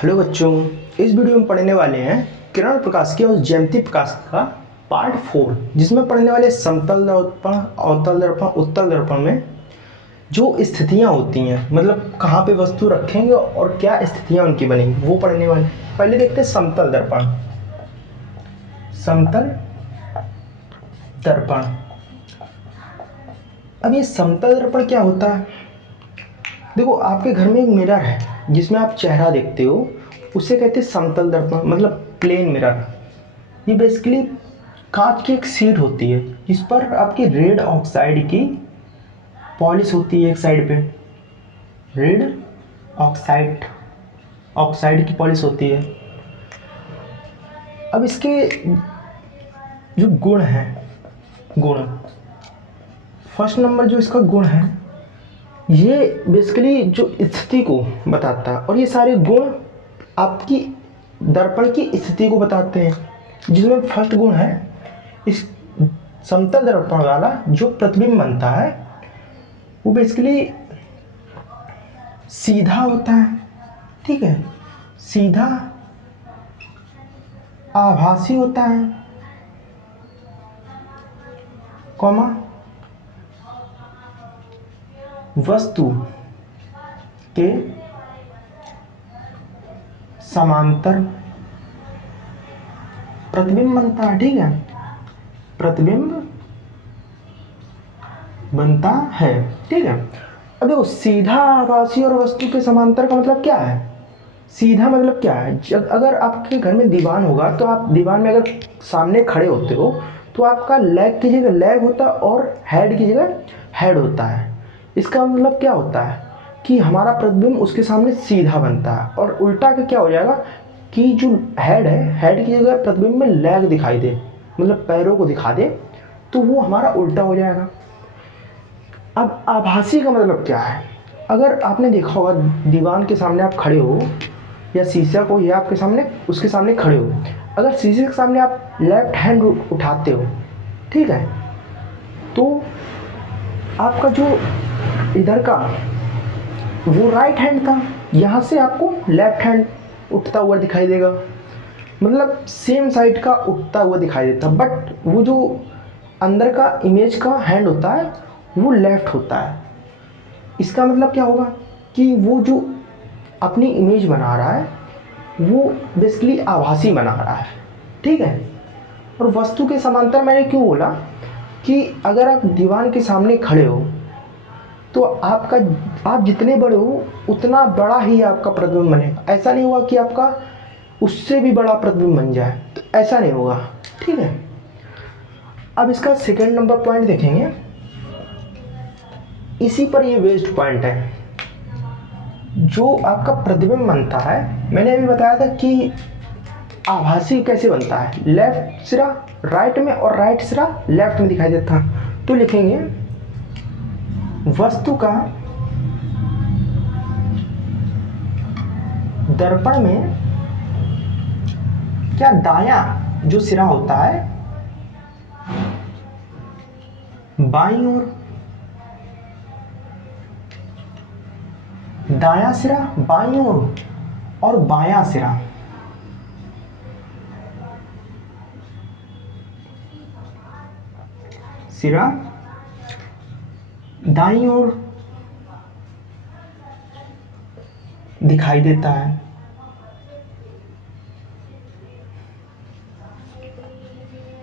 Hello बच्चों, इस video में पढ़ने वाले हैं किरण प्रकाश की और ज्यामिति प्रकाश का पार्ट 4, जिसमें पढ़ने वाले समतल दर्पण, अवतल दर्पण, उत्तल दर्पण में जो स्थितियां होती हैं, मतलब कहाँ पे वस्तु रखेंगे और क्या स्थितियां उनकी बनेंगी, वो पढ़ने वाले। पहले देखते हैं समतल दर्पण। समतल दर्पण। अब ये समतल दर्पण क्या होता है? देखो, आपके घर में एक मिरर है जिसमें आप चेहरा देखते हो, उसे कहते हैं समतल दर्पण, मतलब प्लेन मिरर। ये बेसिकली कांच की एक शीट होती है जिस पर आपकी रेड ऑक्साइड की पॉलिश होती है। एक साइड पे रेड ऑक्साइड की पॉलिश होती है। अब इसके जो गुण हैं, फर्स्ट नंबर जो इसका गुण है, ये बेसिकली जो स्थिति को बताता है, और ये सारे गुण आपकी दर्पण की स्थिति को बताते हैं। जिसमें फर्स्ट गुण है, इस समतल दर्पण वाला जो प्रतिबिंब बनता है वो बेसिकली सीधा होता है। ठीक है, सीधा आभासी होता है, कॉमा वस्तु के समांतर प्रतिबिंब बनता है। ठीक है, प्रतिबिंब बनता है। ठीक है, अब देखो, सीधा आभासी और वस्तु के समांतर का मतलब क्या है? सीधा मतलब क्या है? अगर आपके घर में दीवान होगा तो आप दीवान में अगर सामने खड़े होते हो तो आपका लेग की जगह लेग होता है और हेड की जगह हेड होता है। इसका मतलब क्या होता है कि हमारा प्रतिबिंब उसके सामने सीधा बनता है, और उल्टा के क्या हो जाएगा कि जो हेड है, हेड की जगह प्रतिबिंब में लेग दिखाई दे, मतलब पैरों को दिखा दे, तो वो हमारा उल्टा हो जाएगा। अब आभासी का मतलब क्या है? अगर आपने देखा होगा, दीवान के सामने आप खड़े हो या शीशा को या आपके सामने उसके सामने खड़े हो, अगर शीशे के सामने आप लेफ्ट हैंड उठाते हो, ठीक है, तो आपका जो इधर का वो राइट हैंड था, यहाँ से आपको लेफ्ट हैंड उठता हुआ दिखाई देगा, मतलब सेम साइड का उठता हुआ दिखाई देता, बट वो जो अंदर का इमेज का हैंड होता है वो लेफ्ट होता है। इसका मतलब क्या होगा कि वो जो अपनी इमेज बना रहा है वो बेसिकली आभासी बना रहा है। ठीक है, और वस्तु के समांतर मैंने क्यों बोला कि अगर आप दीवान के सामने खड़े हो तो आप जितने बड़े हो उतना बड़ा ही आपका प्रतिबिंब बनेगा। ऐसा नहीं होगा कि आपका उससे भी बड़ा प्रतिबिंब बन जाए, तो ऐसा नहीं होगा। ठीक है, अब इसका सेकंड नंबर पॉइंट देखेंगे, इसी पर ये बेस्ड पॉइंट है। जो आपका प्रतिबिंब बनता है, मैंने अभी बताया था कि आभासी कैसे बनता है, लेफ्ट सिरा राइट में और राइट सिरा लेफ्ट में दिखाई देता है। तो लिखेंगे वस्तु का दर्पण में क्या दायां जो सिरा होता है बाईं ओर, दायां सिरा बाईं ओर और बायां सिरा दाईं ओर दिखाई देता है।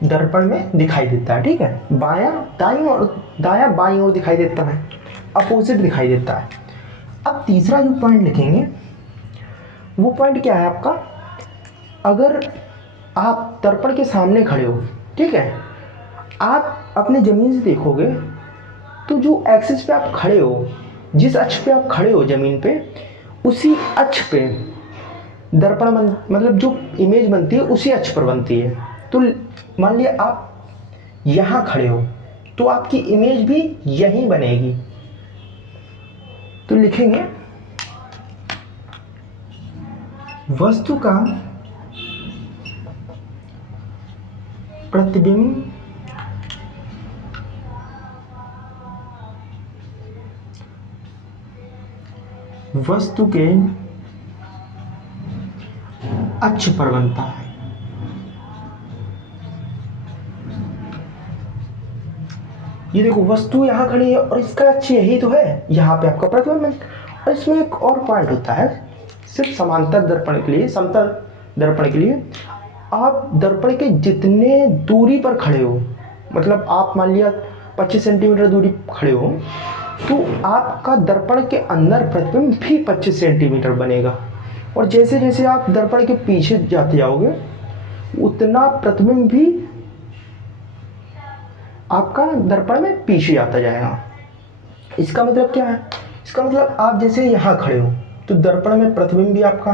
दर्पण में दिखाई देता है। ठीक है, बायां दाईं और दायां बाईं ओर दिखाई देता है, अपोजिट दिखाई देता है। अब तीसरा जो पॉइंट लिखेंगे वो पॉइंट क्या है आपका? अगर आप दर्पण के सामने खड़े हो, ठीक है, आप अपने जमीन से देखोगे तो जो एक्सिस पे आप खड़े हो, जिस अक्ष पे आप खड़े हो जमीन पे, उसी अक्ष पे दर्पण मतलब जो इमेज बनती है उसी अक्ष पर बनती है। तो मान लिया आप यहाँ खड़े हो तो आपकी इमेज भी यहीं बनेगी। तो लिखेंगे वस्तु का प्रतिबिंब वस्तु के अक्ष पर बनता है। ये देखो वस्तु यहाँ खड़ी है और इसका अक्ष यही तो है, यहाँ पे आपका प्रतिबिंब है। और इसमें एक और पॉइंट होता है, सिर्फ समांतर दर्पण के लिए, समतल दर्पण के लिए आप दर्पण के जितने दूरी पर खड़े हो, मतलब आप मान लिया 25 सेंटीमीटर दूरी खड़े हो, तो आपका दर्पण के अंदर प्रतिबिंब भी 25 सेंटीमीटर बनेगा। और जैसे जैसे आप दर्पण के पीछे जाते जाओगे उतना प्रतिबिंब भी आपका दर्पण में पीछे आता जाएगा। इसका मतलब क्या है? इसका मतलब आप जैसे यहाँ खड़े हो तो दर्पण में प्रतिबिंब भी आपका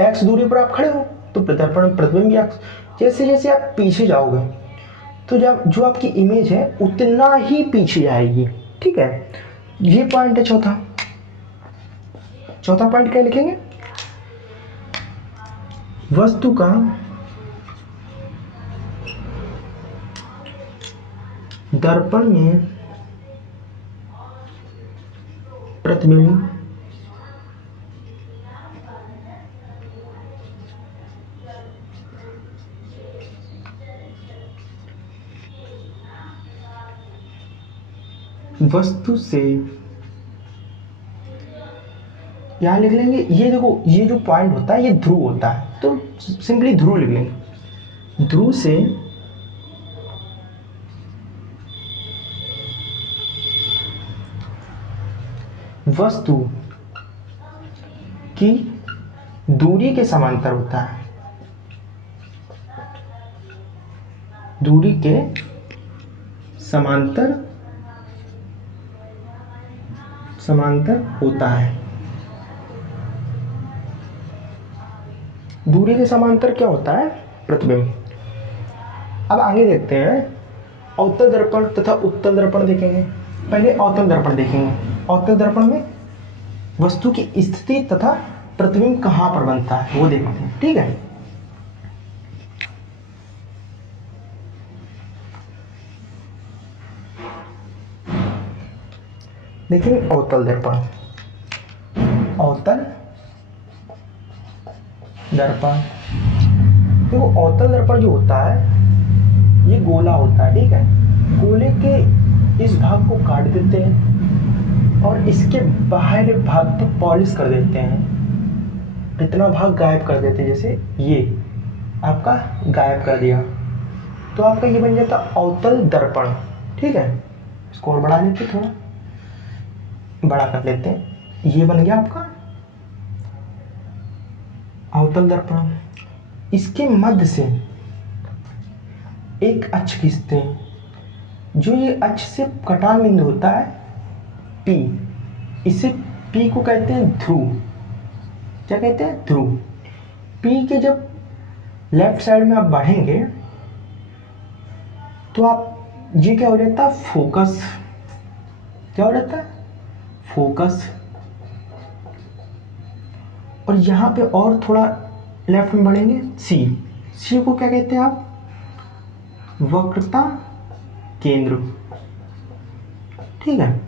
x दूरी पर आप खड़े हो तो दर्पण में प्रतिबिंब भी x। जैसे जैसे आप पीछे जाओगे तो जब जो आपकी इमेज है उतना ही पीछे जाएगी। ठीक है, ये पॉइंट है चौथा। चौथा पॉइंट क्या लिखेंगे? वस्तु का दर्पण में प्रतिबिंब वस्तु से, यहां लिख लेंगे, ये देखो ये जो पॉइंट होता है ये ध्रुव होता है, तो सिंपली ध्रुव लिख लेंगे। ध्रुव से वस्तु की दूरी के समांतर होता है, दूरी के समांतर होता है। दूरी के समांतर क्या होता है? प्रतिबिंब। अब आगे देखते हैं अवतल दर्पण तथा उत्तल दर्पण देखेंगे। पहले अवतल दर्पण देखेंगे। अवतल दर्पण में वस्तु की स्थिति तथा प्रतिबिंब कहाँ पर बनता है वो देखते हैं। ठीक है, देखिए अवतल दर्पण। अवतल दर्पण देखो, अवतल दर्पण जो होता है ये गोला होता है। ठीक है, गोले के इस भाग को काट देते हैं और इसके बाहर भाग को पॉलिश कर देते हैं, इतना भाग गायब कर देते हैं। जैसे ये आपका गायब कर दिया तो आपका ये बन जाता अवतल दर्पण। ठीक है, इसको और बढ़ा लेते, थोड़ा बड़ा कर लेते हैं, ये बन गया आपका अवतल दर्पण। इसके मध्य से एक अक्ष खींचते हैं, जो ये अक्ष से कटान बिंदु होता है P, इसे P को कहते हैं ध्रुव। क्या कहते हैं? ध्रुव। P के जब लेफ्ट साइड में आप बढ़ेंगे तो आप ये क्या हो जाता है? फोकस। क्या हो जाता है? फोकस। और यहाँ पे और थोड़ा लेफ्ट में बढ़ेंगे C को क्या कहते हैं आप? वक्रता केंद्र। ठीक है,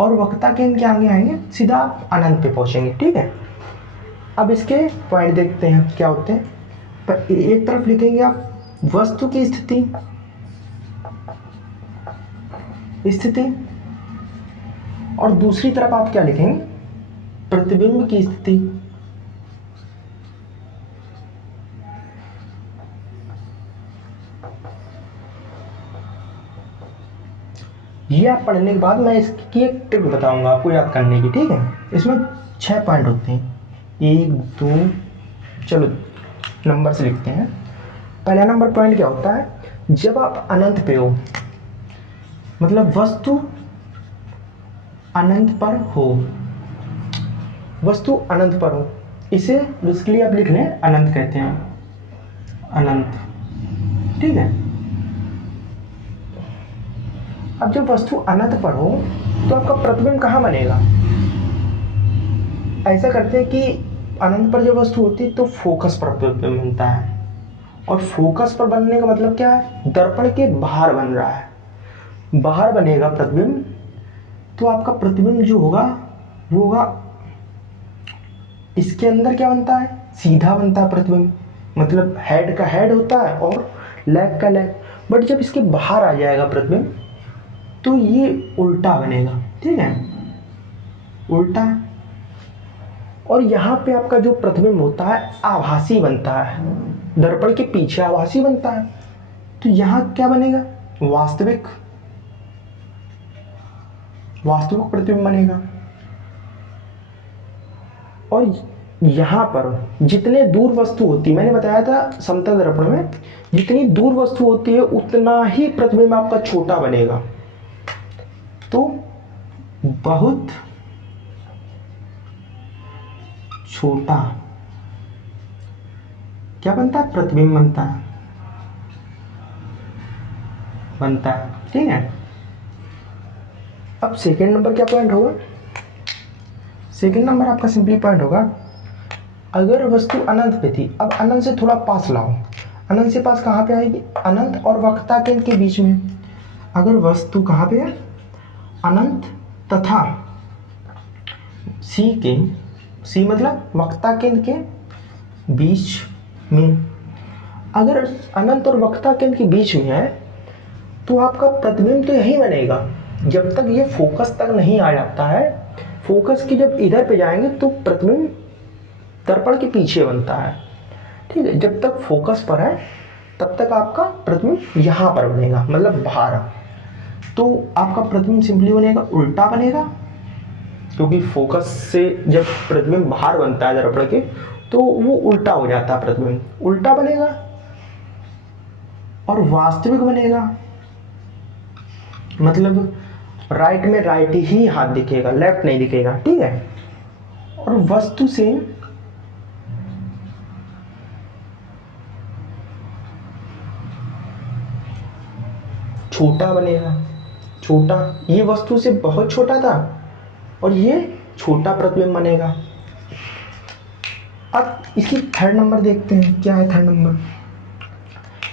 और वक्रता केंद्र के आगे आएंगे सीधा आप अनंत पे पहुंचेंगे। ठीक है, अब इसके पॉइंट देखते हैं क्या होते हैं। पर एक तरफ लिखेंगे आप वस्तु की स्थिति और दूसरी तरफ आप क्या लिखेंगे? प्रतिबिंब की स्थिति। ये आप पढ़ने के बाद मैं इसकी एक टिप बताऊंगा आपको याद करने की। ठीक है, इसमें 6 पॉइंट होते हैं, 1 2, चलो नंबर से लिखते हैं। पहला नंबर पॉइंट क्या होता है? जब आप अनंत पे हो, मतलब वस्तु अनंत पर हो, वस्तु अनंत पर हो, इसे बेसिकली आप लिख लें अनंत कहते हैं, अनंत। ठीक है, अब जब वस्तु अनंत पर हो तो आपका प्रतिबिंब कहाँ बनेगा? ऐसा करते हैं कि अनंत पर जब वस्तु होती है तो फोकस पर प्रतिबिंब बनता है, और फोकस पर बनने का मतलब क्या है? दर्पण के बाहर बन रहा है, बाहर बनेगा प्रतिबिंब। तो आपका प्रतिबिंब जो होगा वो होगा इसके अंदर क्या बनता है, सीधा बनता है प्रतिबिंब, मतलब हेड का हेड होता है और लेग का लेग। बट जब इसके बाहर आ जाएगा प्रतिबिंब तो ये उल्टा बनेगा, ठीक है, उल्टा। और यहाँ पे आपका जो प्रतिबिंब होता है आभासी बनता है, दर्पण के पीछे आभासी बनता है। तो यहाँ क्या बनेगा, वास्तविक प्रतिबिंब बनेगा। और यहाँ पर जितने दूर वस्तु होती है, मैंने बताया था समतल दर्पण में जितनी दूर वस्तु होती है उतना ही प्रतिबिंब आपका छोटा बनेगा। तो बहुत छोटा क्या बनता है, प्रतिबिंब बनता है, ठीक है। अब सेकंड नंबर क्या पॉइंट होगा, सेकंड नंबर आपका सिंपली पॉइंट होगा, अगर वस्तु अनंत पे थी, अब अनंत से थोड़ा पास लाओ, अनंत से पास कहाँ पे आएगी, अनंत और वक्रता केंद्र के बीच में। अगर वस्तु कहाँ पे है, अनंत तथा सी मतलब वक्रता केंद्र के बीच में। अगर अनंत और वक्रता केंद्र के बीच में है तो आपका प्रतिबिंब तो यही बनेगा जब तक ये फोकस तक नहीं आ जाता है। फोकस की जब इधर पे जाएंगे तो प्रतिबिंब दर्पण के पीछे बनता है, ठीक है। जब तक फोकस पर है तब तक आपका प्रतिबिंब यहाँ पर बनेगा, मतलब बाहर। तो आपका प्रतिबिंब सिंपली बनेगा उल्टा बनेगा, क्योंकि फोकस से जब प्रतिबिंब बाहर बनता है दर्पण के तो वो उल्टा हो जाता है, प्रतिबिंब उल्टा बनेगा। और वास्तविक बनेगा, मतलब राइट में राइट ही हाथ दिखेगा, लेफ्ट नहीं दिखेगा, ठीक है। और वस्तु से छोटा बनेगा, छोटा, ये वस्तु से बहुत छोटा था और ये छोटा प्रतिबिंब बनेगा। अब इसकी थर्ड नंबर देखते हैं, क्या है थर्ड नंबर।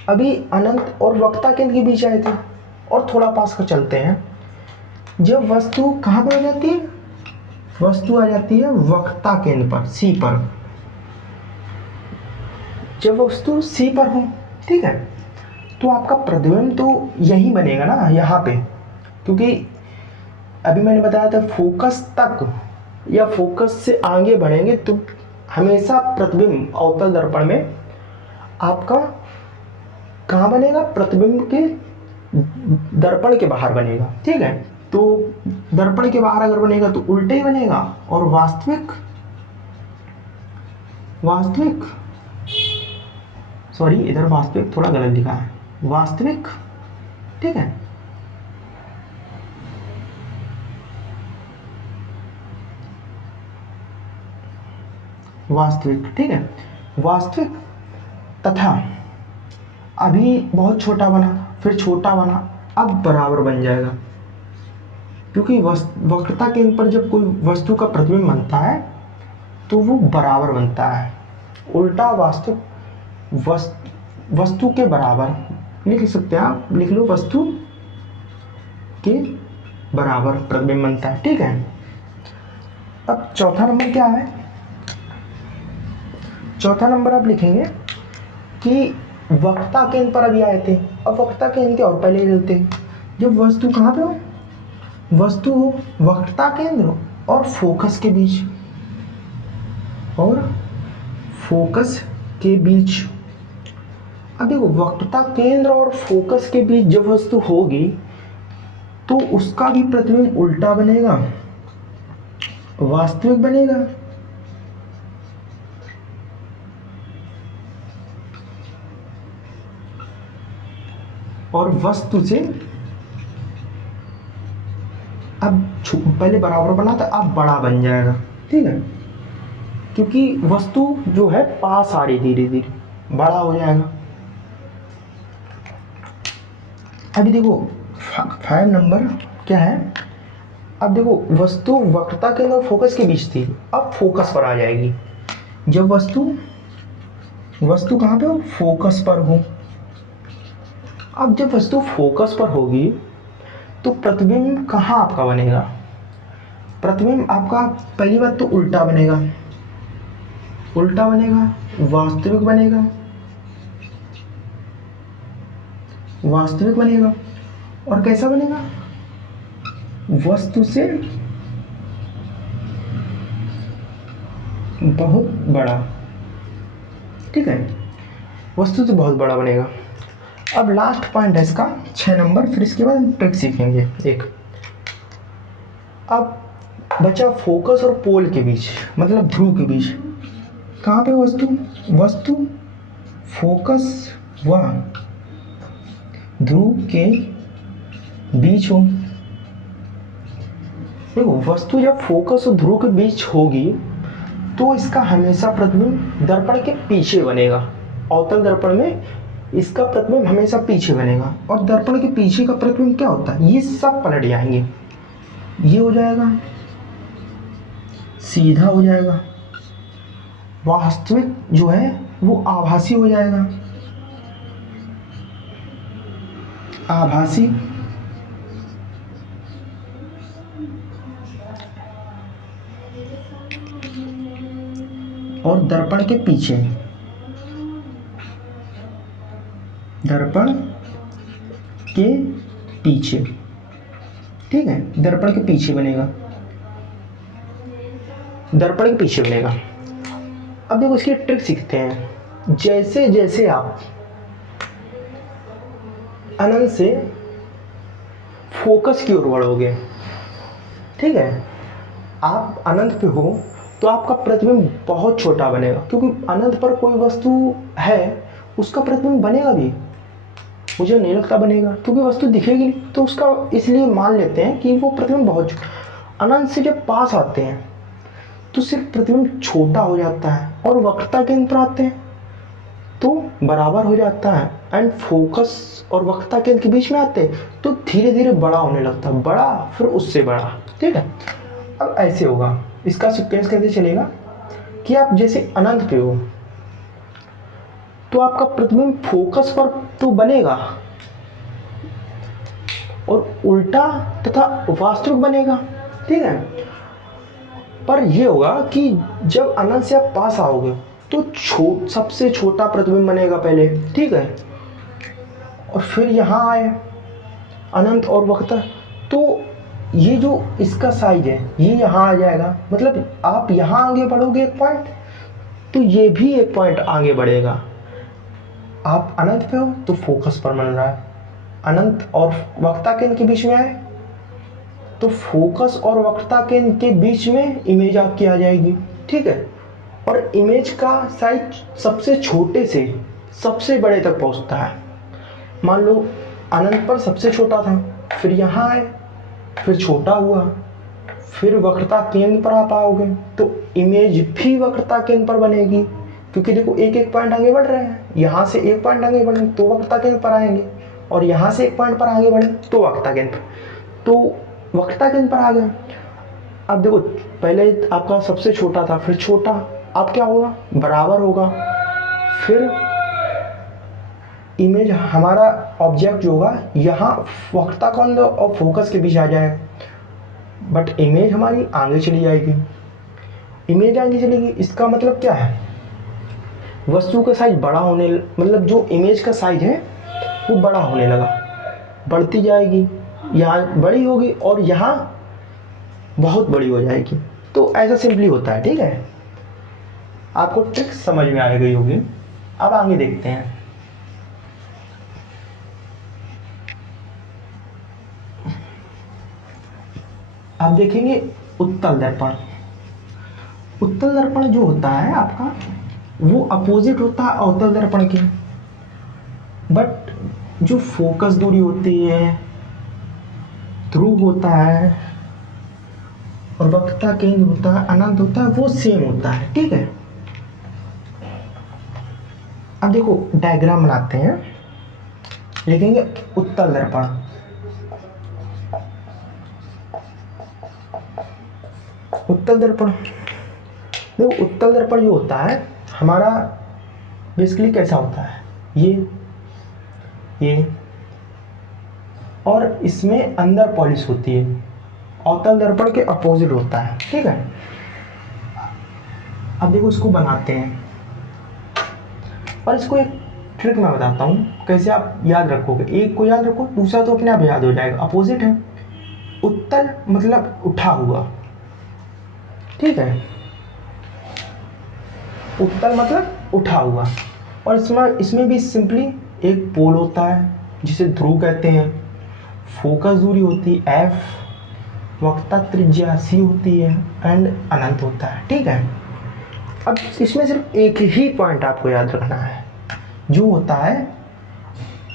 अभी अनंत और वक्रता केंद्र के बीच आए थे और थोड़ा पास कर चलते हैं। जब वस्तु कहाँ पर आ जाती है, वस्तु आ जाती है वक्रता केंद्र पर, सी पर। जब वस्तु सी पर हो, ठीक है, तो आपका प्रतिबिंब तो यही बनेगा ना, यहाँ पे, क्योंकि अभी मैंने बताया था फोकस तक या फोकस से आगे बढ़ेंगे तो हमेशा प्रतिबिंब अवतल दर्पण में आपका कहाँ बनेगा, प्रतिबिंब के दर्पण के बाहर बनेगा, ठीक है। तो दर्पण के बाहर अगर बनेगा तो उल्टे ही बनेगा। और वास्तविक सॉरी, इधर वास्तविक थोड़ा गलत लिखा है, वास्तविक, ठीक है। वास्तविक, ठीक है, वास्तविक तथा अभी बहुत छोटा बना, फिर छोटा बना, अब बराबर बन जाएगा, क्योंकि वक्रता केंद्र पर जब कोई वस्तु का प्रतिबिंब बनता है तो वो बराबर बनता है। उल्टा वास्तविक वस्तु के बराबर लिख सकते हैं आप, लिख लो वस्तु के बराबर प्रतिबिंब बनता है, ठीक है। अब चौथा नंबर क्या है, चौथा नंबर आप लिखेंगे कि वक्रता केंद्र पर अभी आए थे, अब वक्रता केंद्र के और पहले चलते हैं। जब वस्तु कहाँ पे हो, वस्तु हो वक्रता केंद्र और फोकस के बीच, और फोकस के बीच। अब देखो वक्रता केंद्र और फोकस के बीच जब वस्तु होगी तो उसका भी प्रतिबिंब उल्टा बनेगा, वास्तविक बनेगा। और वस्तु से अब पहले बराबर बना था, अब बड़ा बन जाएगा, ठीक है, क्योंकि वस्तु जो है पास आ रही, धीरे धीरे बड़ा हो जाएगा। अभी देखो 5 नंबर क्या है, अब देखो वस्तु वक्रता केंद्र और फोकस के बीच थी, अब फोकस पर आ जाएगी। जब वस्तु कहाँ पे हो, फोकस पर हो। अब जब वस्तु फोकस पर होगी तो प्रतिबिंब कहाँ आपका बनेगा, प्रतिबिंब आपका पहली बात तो उल्टा बनेगा, उल्टा बनेगा, वास्तविक बनेगा, वास्तविक बनेगा, और कैसा बनेगा, वस्तु से बहुत बड़ा। ठीक है, वस्तु से बहुत बड़ा बनेगा। अब लास्ट पॉइंट है इसका 6 नंबर, फिर इसके बाद हम ट्रिक सीखेंगे एक। अब बचा फोकस और पोल के बीच, मतलब ध्रुव के बीच। कहाँ पे वस्तु, वस्तु फोकस व ध्रुव के बीच हो। देखो, वस्तु जब फोकस और ध्रुव के बीच होगी तो इसका हमेशा प्रतिबिंब दर्पण के पीछे बनेगा। अवतल दर्पण में इसका प्रतिबिंब हमेशा पीछे बनेगा, और दर्पण के पीछे का प्रतिबिंब क्या होता है, ये सब पलट जाएंगे। ये हो जाएगा, सीधा हो जाएगा, वास्तविक जो है वो आभासी हो जाएगा, आभासी, और दर्पण के पीछे, दर्पण के पीछे। ठीक है, दर्पण के पीछे बनेगा, दर्पण के पीछे बनेगा। अब देखो इसकी ट्रिक सीखते हैं। जैसे जैसे आप अनंत से फोकस की ओर बढ़ोगे, ठीक है, आप अनंत पे हो तो आपका प्रतिबिंब बहुत छोटा बनेगा, क्योंकि अनंत पर कोई वस्तु है उसका प्रतिबिंब बनेगा भी, मुझे नहीं लगता बनेगा, क्योंकि वस्तु दिखेगी नहीं, तो उसका इसलिए मान लेते हैं कि वो प्रतिबिंब बहुत छोटा। अनंत से जब पास आते हैं तो सिर्फ प्रतिबिंब छोटा हो जाता है, और वक्रता केंद्र पर आते हैं तो बराबर हो जाता है, एंड फोकस और वक्रता केंद्र के बीच में आते हैं तो धीरे धीरे बड़ा होने लगता है, बड़ा फिर उससे बड़ा। ठीक है, अब ऐसे होगा, इसका सीक्वेंस कैसे चलेगा कि आप जैसे अनंत पे हो तो आपका प्रतिबिंब फोकस पर तो बनेगा, और उल्टा तथा वास्तविक बनेगा। ठीक है, पर यह होगा कि जब अनंत से आप पास आओगे तो सबसे छोटा प्रतिबिंब बनेगा पहले। ठीक है, और फिर यहाँ आए अनंत और वक्रता, तो ये जो इसका साइज है ये यहाँ आ जाएगा, मतलब आप यहाँ आगे बढ़ोगे एक पॉइंट तो ये भी एक पॉइंट आगे बढ़ेगा। आप अनंत पे हो तो फोकस पर बन रहा है, अनंत और वक्रता केंद्र के बीच में आए तो फोकस और वक्रता केंद्र के बीच में इमेज आपकी आ जाएगी। ठीक है, और इमेज का साइज सबसे छोटे से सबसे बड़े तक पहुंचता है। मान लो अनंत पर सबसे छोटा था, फिर यहाँ आए, फिर छोटा हुआ, फिर वक्रता केंद्र पर आप आओगे तो इमेज भी वक्रता केंद्र पर बनेगी, क्योंकि देखो एक एक पॉइंट आगे बढ़ रहे हैं, यहाँ से एक पॉइंट आगे बढ़े तो वक्रता केंद्र पर आएंगे, और यहाँ से एक पॉइंट पर आगे बढ़े तो वक्रता केंद्र, तो वक्रता केंद्र पर आ गए। अब देखो पहले आपका सबसे छोटा था, फिर छोटा, अब क्या होगा, बराबर होगा, फिर इमेज हमारा ऑब्जेक्ट जो होगा यहाँ वक्रता केंद्र और फोकस के बीच आ जाएगा, बट इमेज हमारी आगे चली जाएगी। इमेज आगे चलेगी, इसका मतलब क्या है, वस्तु का साइज बड़ा होने, मतलब जो इमेज का साइज है वो बड़ा होने लगा, बढ़ती जाएगी, यहाँ बड़ी होगी और यहाँ बहुत बड़ी हो जाएगी। तो ऐसा सिंपली होता है। ठीक है, आपको ट्रिक समझ में आ गई होगी। अब आगे देखते हैं। आप देखेंगे उत्तल दर्पण। उत्तल दर्पण जो होता है आपका वो अपोजिट होता है अवतल दर्पण के, बट जो फोकस दूरी होती है, ध्रुव होता है और वक्रता केंद्र होता है, अनंत होता है, वो सेम होता है। ठीक है, अब देखो डायग्राम बनाते हैं, लिखेंगे उत्तल दर्पण। उत्तल दर्पण, देखो उत्तल दर्पण जो होता है हमारा बेसिकली कैसा होता है, ये और इसमें अंदर पॉलिश होती है, अवतल दर्पण के अपोजिट होता है। ठीक है, अब देखो इसको बनाते हैं, और इसको एक ट्रिक मैं बताता हूँ कैसे आप याद रखोगे। एक को याद रखो, दूसरा तो अपने आप याद हो जाएगा। अपोजिट है, उत्तल मतलब उठा हुआ, ठीक है, उत्तल मतलब उठा हुआ। और इसमें भी सिंपली एक पोल होता है जिसे ध्रुव कहते हैं, फोकस दूरी होती है एफ, वक्रता त्रिज्या सी होती है, एंड अनंत होता है, ठीक है। अब इसमें सिर्फ एक ही पॉइंट आपको याद रखना है, जो होता है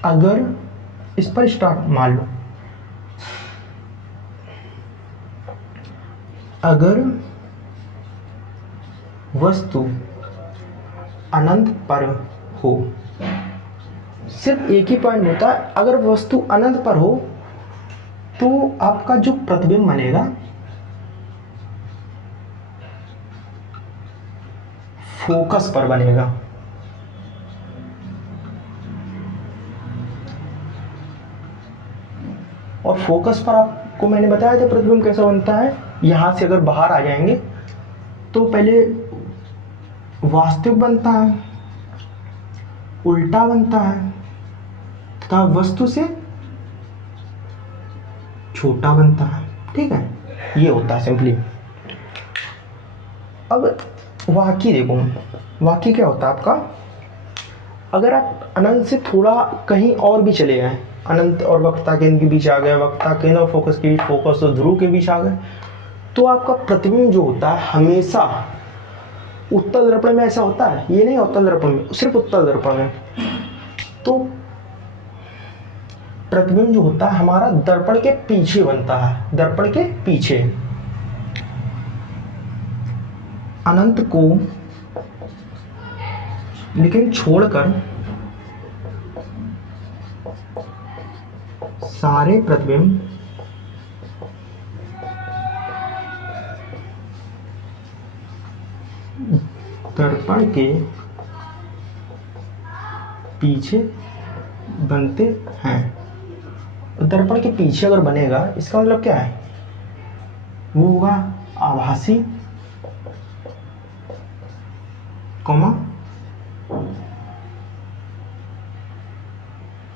अगर इस पर स्टार्ट मान लो, अगर वस्तु अनंत पर हो, सिर्फ एक ही पॉइंट होता है, अगर वस्तु अनंत पर हो तो आपका जो प्रतिबिंब बनेगा फोकस पर बनेगा। और फोकस पर आपको मैंने बताया था प्रतिबिंब कैसा बनता है। यहां से अगर बाहर आ जाएंगे तो पहले वास्तविक बनता है, उल्टा बनता है, तथा वस्तु से छोटा बनता है, ठीक है। ये होता है सिंपली। अब वाक्य देखो, वाक्य क्या होता है आपका, अगर आप अनंत से थोड़ा कहीं और भी चले गए, अनंत और वक्रता केंद्र के बीच आ गए, वक्रता केंद्र और फोकस के बीच, फोकस और ध्रुव के बीच आ गए, तो आपका प्रतिबिंब जो होता है हमेशा उत्तल दर्पण में ऐसा होता है, ये नहीं उत्तल दर्पण में, सिर्फ उत्तल दर्पण में। तो प्रतिबिंब जो होता है हमारा दर्पण के पीछे बनता है, दर्पण के पीछे। अनंत को लेकिन छोड़कर सारे प्रतिबिंब दर्पण के पीछे बनते हैं। दर्पण के पीछे अगर बनेगा इसका मतलब क्या है, वो होगा आभासी कॉमा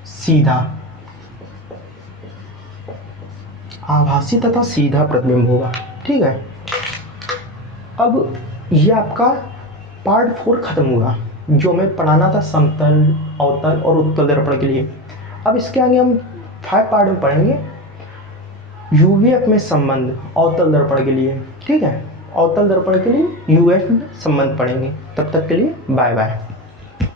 सीधा, आभासी तथा सीधा प्रतिबिंब होगा, ठीक है। अब ये आपका पार्ट 4 खत्म हुआ, जो हमें पढ़ाना था समतल, अवतल और उत्तल दर्पण के लिए। अब इसके आगे हम 5 पार्ट में पढ़ेंगे यूवीएफ में संबंध अवतल दर्पण के लिए, ठीक है। अवतल दर्पण के लिए यूएफ में संबंध पढ़ेंगे। तब तक के लिए बाय बाय।